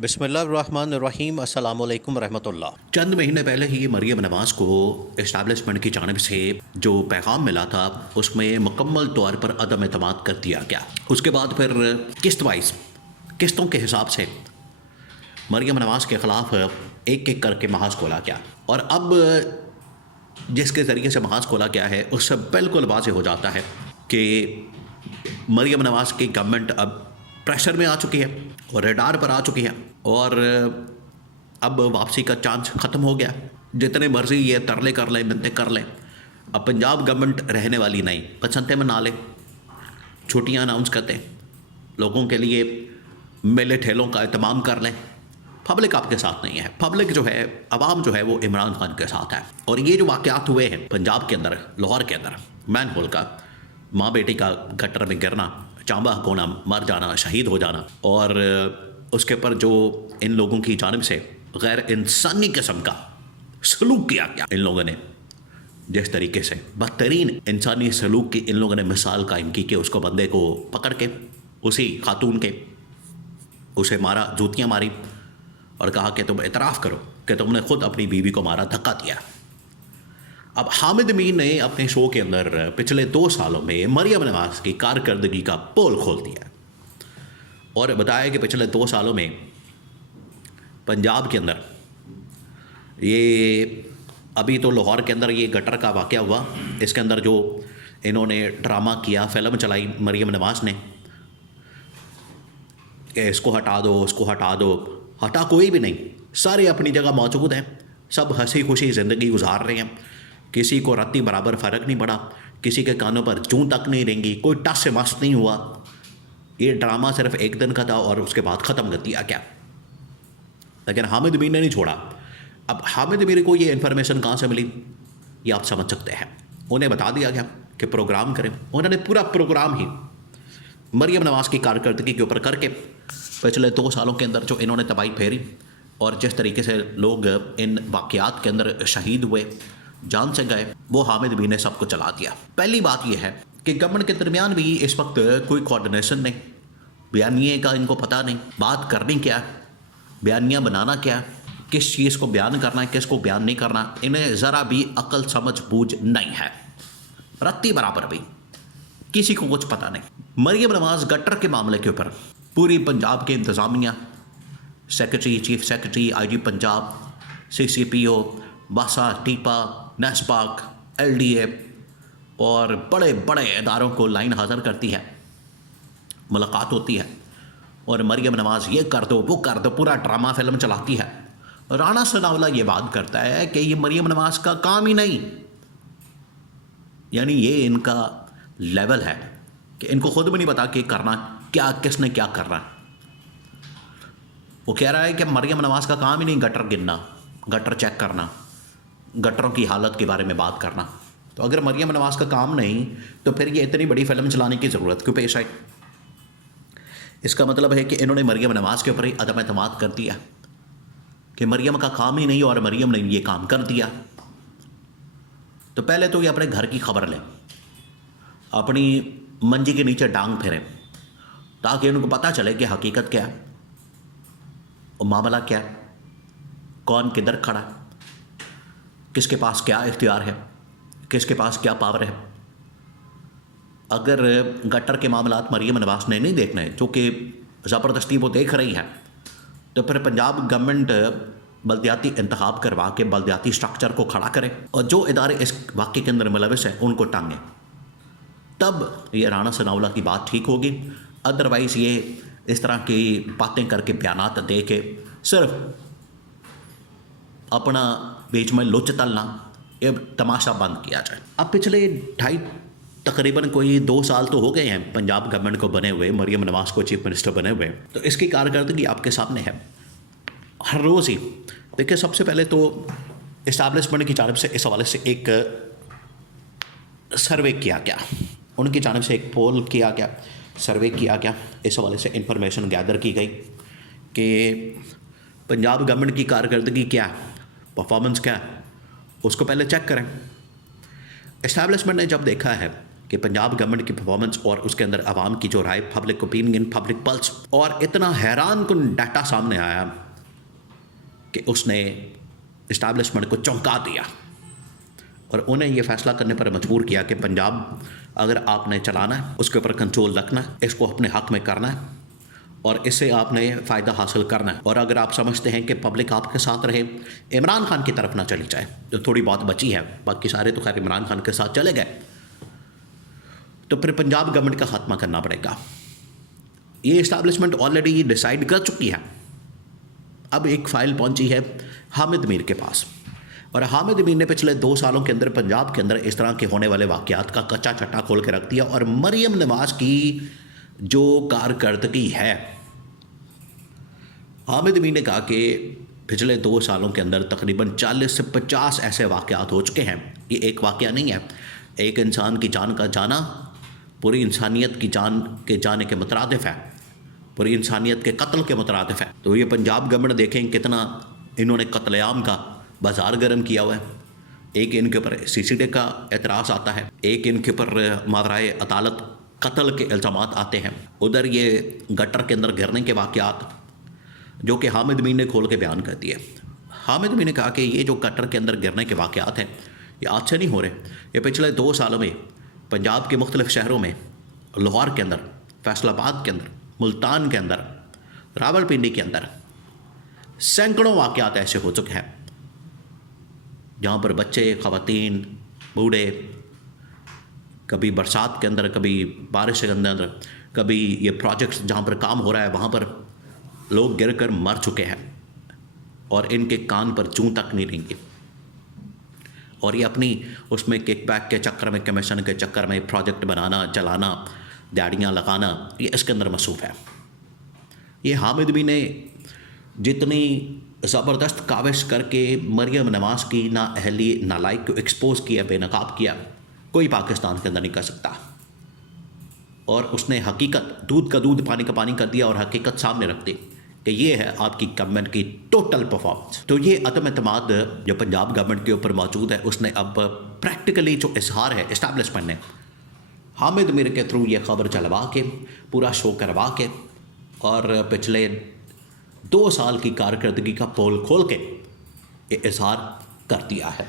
बिस्मिल्लाहिर्रहमानिर्रहीम अस्सलामु अलैकुम रहमतुल्लाह। चंद महीने पहले ही मरियम नवाज़ को इस्टेब्लिशमेंट की जानिब से जो पैगाम मिला था उसमें मुकम्मल तौर पर अदम एतमाद कर दिया गया। उसके बाद फिर किस्त वाइज किस्तों के हिसाब से मरियम नवाज़ के ख़िलाफ़ एक एक करके महाज खोला गया और अब जिसके ज़रिए से महाज खोला गया है उससे बिल्कुल वाज़ेह हो जाता है कि मरियम नवाज़ की गवर्नमेंट अब प्रेशर में आ चुकी है और रडार पर आ चुकी है और अब वापसी का चांस ख़त्म हो गया। जितने मर्जी ये तरले कर लें, मिन्नतें कर लें, अब पंजाब गवर्नमेंट रहने वाली नहीं। बसंतें मना लें, छुट्टियां अनाउंस करते हैं, लोगों के लिए मेले ठेलों का एहतमाम कर लें। पब्लिक आपके साथ नहीं है। पब्लिक जो है, आवाम जो है वो इमरान खान के साथ है। और ये जो वाक़यात हुए हैं पंजाब के अंदर, लाहौर के अंदर, मैन होल का, माँ बेटी का गटर में गिरना, चांबा होना, मर जाना, शहीद हो जाना, और उसके ऊपर जो इन लोगों की जानिब से गैर इंसानी किस्म का सलूक किया गया, इन लोगों ने जिस तरीके से बदतरीन इंसानी सलूक की इन लोगों ने मिसाल कायम की कि उसको बंदे को पकड़ के, उसी खातून के, उसे मारा, जूतियाँ मारी और कहा कि तुम इतराफ़ करो कि तुमने खुद अपनी बीवी को मारा, धक्का दिया। अब हामिद मीर ने अपने शो के अंदर पिछले 2 सालों में मरियम नवाज़ की कारकर्दगी का पोल खोल दिया और बताया कि पिछले 2 सालों में पंजाब के अंदर ये, अभी तो लाहौर के अंदर ये गटर का वाक़या हुआ, इसके अंदर जो इन्होंने ड्रामा किया, फिल्म चलाई मरियम नवाज़ ने कि इसको हटा दो, उसको हटा दो, हटा कोई भी नहीं, सारे अपनी जगह मौजूद हैं, सब हंसी खुशी ज़िंदगी गुजार रहे हैं, किसी को रत्ती बराबर फ़र्क नहीं पड़ा, किसी के कानों पर जूं तक नहीं रेंगी, कोई टस से मस नहीं हुआ। ये ड्रामा सिर्फ एक दिन का था और उसके बाद ख़त्म कर दिया गया। लेकिन हामिद मीर ने नहीं छोड़ा। अब हामिद मीर को ये इन्फॉर्मेशन कहाँ से मिली ये आप समझ सकते हैं। उन्हें बता दिया गया कि प्रोग्राम करें। उन्होंने पूरा प्रोग्राम ही मरियम नवाज़ की कारकर्दगी के ऊपर करके पिछले 2 सालों के अंदर जो इन्होंने तबाही फेरी और जिस तरीके से लोग इन वाक़यात के अंदर शहीद हुए, जान से गए, वो हामिद मीर ने सबको चला दिया। पहली बात यह है कि गवर्नमेंट के दरमियान भी इस वक्त कोई कोऑर्डिनेशन नहीं, बयानिए का इनको पता नहीं, बात करनी क्या, बयानियाँ बनाना क्या, किस चीज़ को बयान करना है, किसको बयान नहीं करना, इन्हें ज़रा भी अकल समझ बूझ नहीं है, रत्ती बराबर भी किसी को कुछ पता नहीं। मरियम नवाज़ गटर के मामले के ऊपर पूरी पंजाब के इंतज़ामिया, secretary, chief secretary, IG Punjab, CCPO, बासा, टीपा, नेस्पाक, LDA और बड़े बड़े इदारों को लाइन हाज़र करती है, मुलाकात होती है और मरियम नवाज़ ये कर दो, वो कर दो, पूरा ड्रामा फिल्म चलाती है। राणा सनावला ये बात करता है कि ये मरियम नवाज़ का काम ही नहीं, यानी ये इनका लेवल है कि इनको खुद भी नहीं पता कि करना क्या, किसने क्या करना है। वो कह रहा है कि मरियम नवाज़ का काम ही नहीं गटर गिनना, गटर चेक करना, गटरों की हालत के बारे में बात करना। तो अगर मरियम नवाज़ का काम नहीं तो फिर ये इतनी बड़ी फिल्म चलाने की ज़रूरत क्यों पेश आई? इसका मतलब है कि इन्होंने मरियम नवाज़ के ऊपर ही अदम एतमाद कर दिया कि मरियम का काम ही नहीं और मरियम ने ये काम कर दिया। तो पहले तो ये अपने घर की खबर लें, अपनी मंजी के नीचे डांग फेरें ताकि उनको पता चले कि हकीकत क्या है और मामला क्या है, कौन किधर खड़ा है, किसके पास क्या इख्तियार है, किसके पास क्या पावर है। अगर गटर के मामलात मरियम नवाज़ ने नहीं देखने, चूँकि ज़बरदस्ती वो देख रही है, तो फिर पंजाब गवर्नमेंट बल्दियाती इंतखाब करवा के बल्दियाती स्ट्रक्चर को खड़ा करे और जो इदारे इस वाक़े के अंदर मुलविस हैं उनको टांगे, तब ये राणा सनावला की बात ठीक होगी। अदरवाइज़ ये इस तरह की बातें करके, बयानात दे के सिर्फ अपना बीच में लुच तलना, ये तमाशा बंद किया जाए। अब पिछले तकरीबन कोई 2 साल तो हो गए हैं पंजाब गवर्नमेंट को बने हुए, मरियम नवाज़ को चीफ मिनिस्टर बने हुए, तो इसकी कारकर्दगी आपके सामने है हर रोज़ ही। देखिए, सबसे पहले तो इस्टेब्लिशमेंट की जानिब से इस हवाले से एक सर्वे किया गया, उनकी जानिब से एक पोल किया गया, सर्वे किया गया, इस हवाले से इंफॉर्मेशन गैदर की गई कि पंजाब गवर्नमेंट की कारकर्दगी क्या है, परफॉर्मेंस क्या है, उसको पहले चेक करें। इस्टेब्लिशमेंट ने जब देखा है कि पंजाब गवर्नमेंट की परफॉर्मेंस और उसके अंदर आवाम की जो राय, पब्लिक ओपिनियन, पब्लिक पल्स, और इतना हैरान कुन डाटा सामने आया कि उसने इस्टेब्लिशमेंट को चौंका दिया और उन्हें यह फैसला करने पर मजबूर किया कि पंजाब अगर आपने चलाना है, उसके ऊपर कंट्रोल रखना है, इसको अपने हक में करना है और इससे आपने फ़ायदा हासिल करना है। और अगर आप समझते हैं कि पब्लिक आपके साथ रहे, इमरान खान की तरफ ना चली जाए, जो थोड़ी बहुत बची है, बाकी सारे तो खैर इमरान खान के साथ चले गए, तो फिर पंजाब गवर्नमेंट का खात्मा करना पड़ेगा। ये इस्टेब्लिशमेंट ऑलरेडी डिसाइड कर चुकी है। अब एक फ़ाइल पहुंची है हामिद मीर के पास और हामिद मीर ने पिछले 2 सालों के अंदर पंजाब के अंदर इस तरह के होने वाले वाक़यात का कच्चा चट्टा खोल के रख दिया। और मरियम नवाज़ की जो कारकर्दगी है, हामिद मीर ने कहा कि पिछले 2 सालों के अंदर तकरीबन 40 से 50 ऐसे वाक़यात हो चुके हैं। ये एक वाक़या नहीं है, एक इंसान की जान का जाना पूरी इंसानियत की जान के जाने के मुतरादिफ है, पूरी इंसानियत के कत्ल के मुतरादिफ है। तो ये पंजाब गवर्नमेंट देखें कितना इन्होंने कत्लेआम का बाजार गर्म किया हुआ है। एक इनके ऊपर CCD का एतराज़ आता है, एक इनके ऊपर मावराए अदालत कत्ल के इल्ज़ामात आते हैं, उधर ये गटर के अंदर गिरने के वाक़यात जो कि हामिद मीर ने खोल के बयान कर दिए। हामिद मीर ने कहा कि ये जो गटर के अंदर गिरने के वाक़यात हैं ये आज से नहीं हो रहे, ये पिछले 2 सालों में पंजाब के मुख्तलिफ़ शहरों में, लाहौर के अंदर, फैसलाबाद के अंदर, मुल्तान के अंदर, रावलपिंडी के अंदर सैकड़ों वाक़यात ऐसे हो चुके हैं जहाँ पर बच्चे, ख़वातीन, बूढ़े, कभी बरसात के अंदर, कभी बारिश के अंदर, कभी ये प्रोजेक्ट्स जहाँ पर काम हो रहा है वहाँ पर लोग गिर कर मर चुके हैं और इनके कान पर जूं तक नहीं रहेंगे। और ये अपनी उसमें किकबैक के चक्कर में, कमीशन के चक्कर में प्रोजेक्ट बनाना, चलाना, दिहाड़ियाँ लगाना, ये इसके अंदर मसरूफ़ है। ये हामिद भी ने जितनी ज़बरदस्त काविश करके मरियम नवाज़ की नाअहली, नालायक को एक्सपोज़ किया, बेनकाब किया, कोई पाकिस्तान के अंदर नहीं कर सकता। और उसने हकीकत, दूध का दूध पानी का पानी कर दिया और हकीकत सामने रख दी कि ये है आपकी गवर्नमेंट की टोटल परफॉर्मेंस। तो ये अदम एतमाद जो पंजाब गवर्नमेंट के ऊपर मौजूद है, उसने अब प्रैक्टिकली जो इजहार है इस्टेब्लिशमेंट ने हामिद मीर के थ्रू ये खबर चलवा के, पूरा शो करवा के और पिछले 2 साल की कारकर्दगी का पोल खोल के ये इजहार कर दिया है।